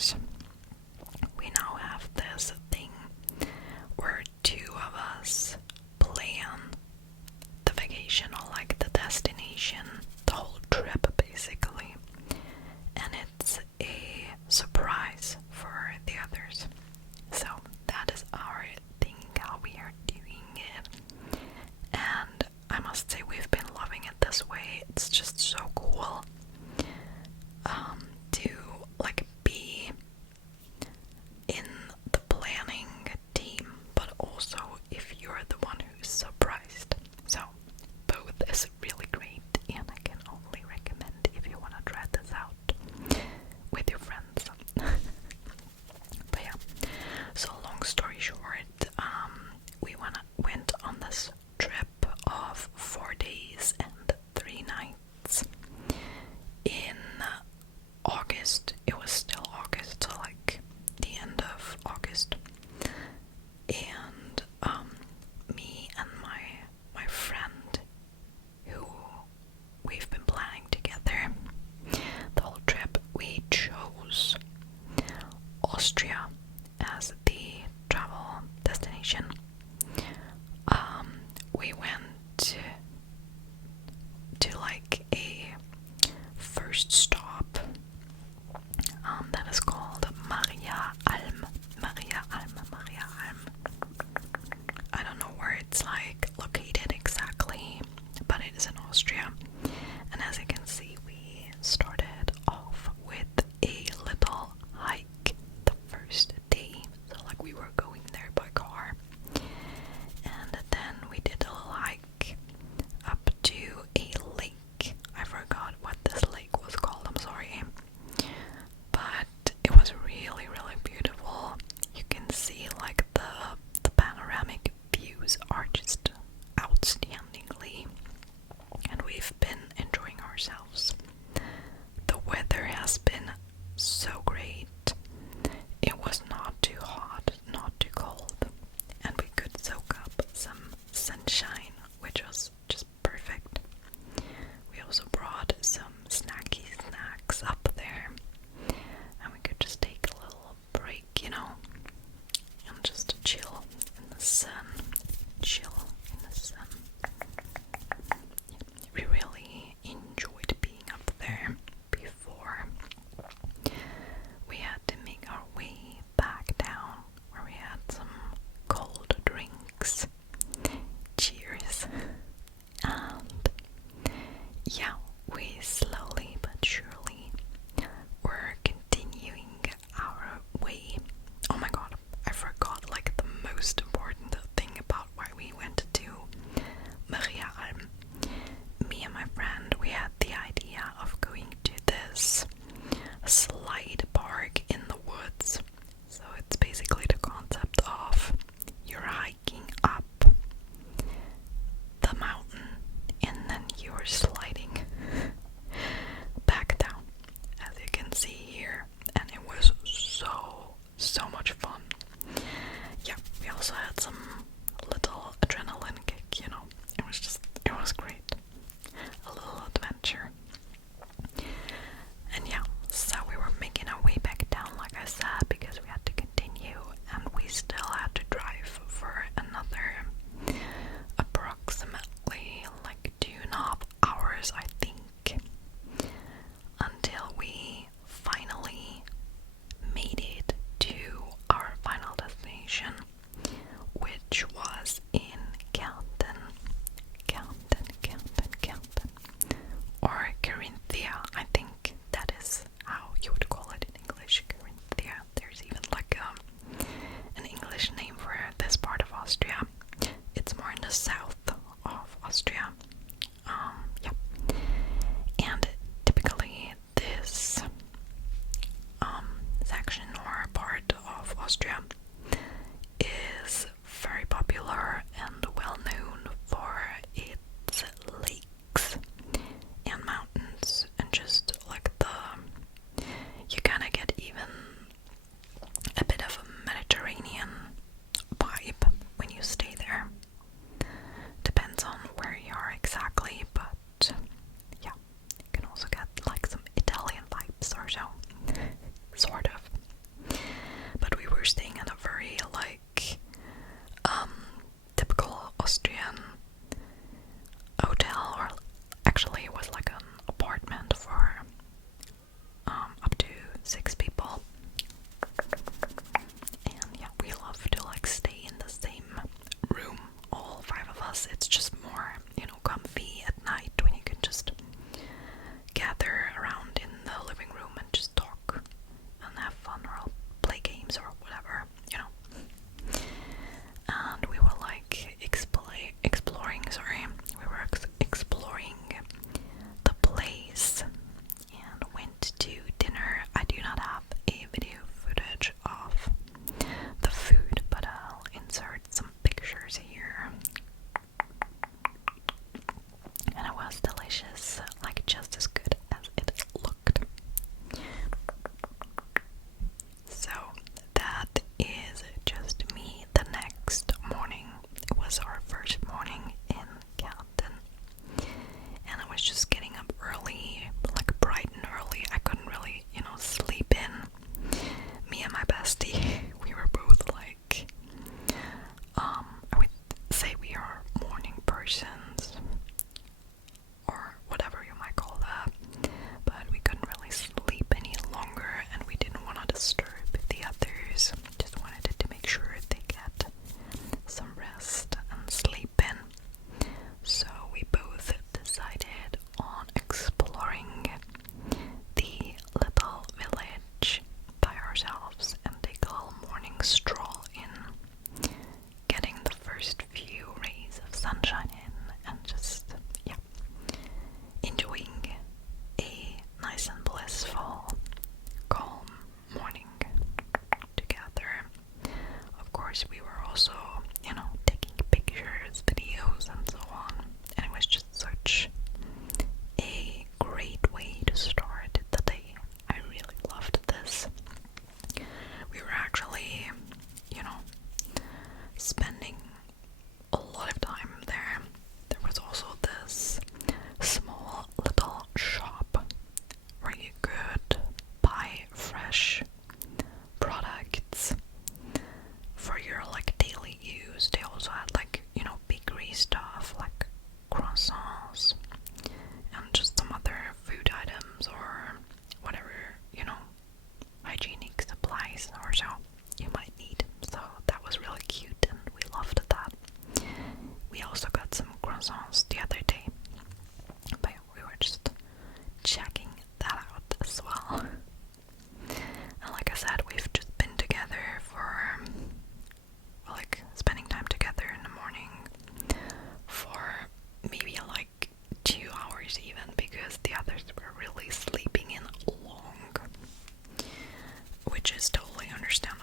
others. We now have this thing where two of us plan the vacation, or like the destination, the whole trip basically, and it's a surprise for the others. So that is our thing, how we are doing it, and I must say we've been loving it this way. It's just so cool to like be in the planning team, but also if you're the one who's surprised. So both is really great, and I can only recommend if you want to try this out with your friends. But yeah, so long story short, we went on this trip of 4 days and 3 nights in August. It was still August, so like the end of August. And me and my friend, who we've been planning together the whole trip, we chose Austria as the travel destination. We went to like a first stop that is called Maria Alm. I don't know where it's like located exactly, but it is in Austria. And as you can see, we started off with a little hike the first day. So like we were going there by car, and then we did a little hike up to a lake. I forgot what this lake was called, I'm sorry, but it was really, really beautiful. You can see like the panoramic views are just outstandingly, and we've been enjoying ourselves. The weather has been so great. It was not too hot, not too cold, and we could soak up some sunshine, which was just perfect. We also brought some snacky snacks up there, and we could just take a little break, you know, and just chill in the sun. We really enjoyed being up there. Before we had to make our way back down, where we had some cold drinks. Cheers. And yeah, we slowly but surely were continuing our way. Oh my god, I forgot like the most important thing about why we went to Maria Alm. Me and my friend, we had the idea of going to this slide park in the woods. So it's basically the concept of you're hiking up the mountain and then you're sliding back down, as you can see here, and it was so much fun. Yeah, we also had some little adrenaline kick, you know. It was great. A little adventure. And yeah, so we were making our way back down, like I said, because we had to continue, and we still had to drive for another approximately like 2.5 hours, I think, until we finally made it to our final destination, which was in Kärnten, or Carinthia. I think that is how you would call it in English, Carinthia. There's even like an English name for this part of Austria. It's more in the south of Austria. Yeah. And typically this section or part of Austria is very popular and well known for its lakes and mountains, and just like you kind of get even a bit of a Mediterranean vibe when you stay there. Depends on where you are exactly, but yeah, you can also get like some Italian vibes or so, sort of. me and my bestie, we were both like, I would say we are morning persons, or whatever you might call that, but we couldn't really sleep any longer, and we didn't want to disturb the others, just wanted to make sure they get some rest and sleep in. So we both decided on exploring the little village by ourselves and take a little morning stroll in, getting the first few rays of sunshine in, and just, yeah, enjoying a nice and blissful, calm morning together. Of course, we were also, taking pictures, videos, and so on, and it was just such a great way to start the day. I really loved this. We were actually, spending a lot of time there. There was also this small little shop where you could buy fresh products for your daily use. They also had bakery stuff like croissants and just some other food items or whatever, hygienic supplies or so you might need. So that was really cute and we loved that. We also got some croissants the other day, but we were just checking that out as well. And like I said, we've just been together for, spending time together in the morning for maybe 2 hours even, because the others were really sleeping in long, which is totally understandable.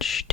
managed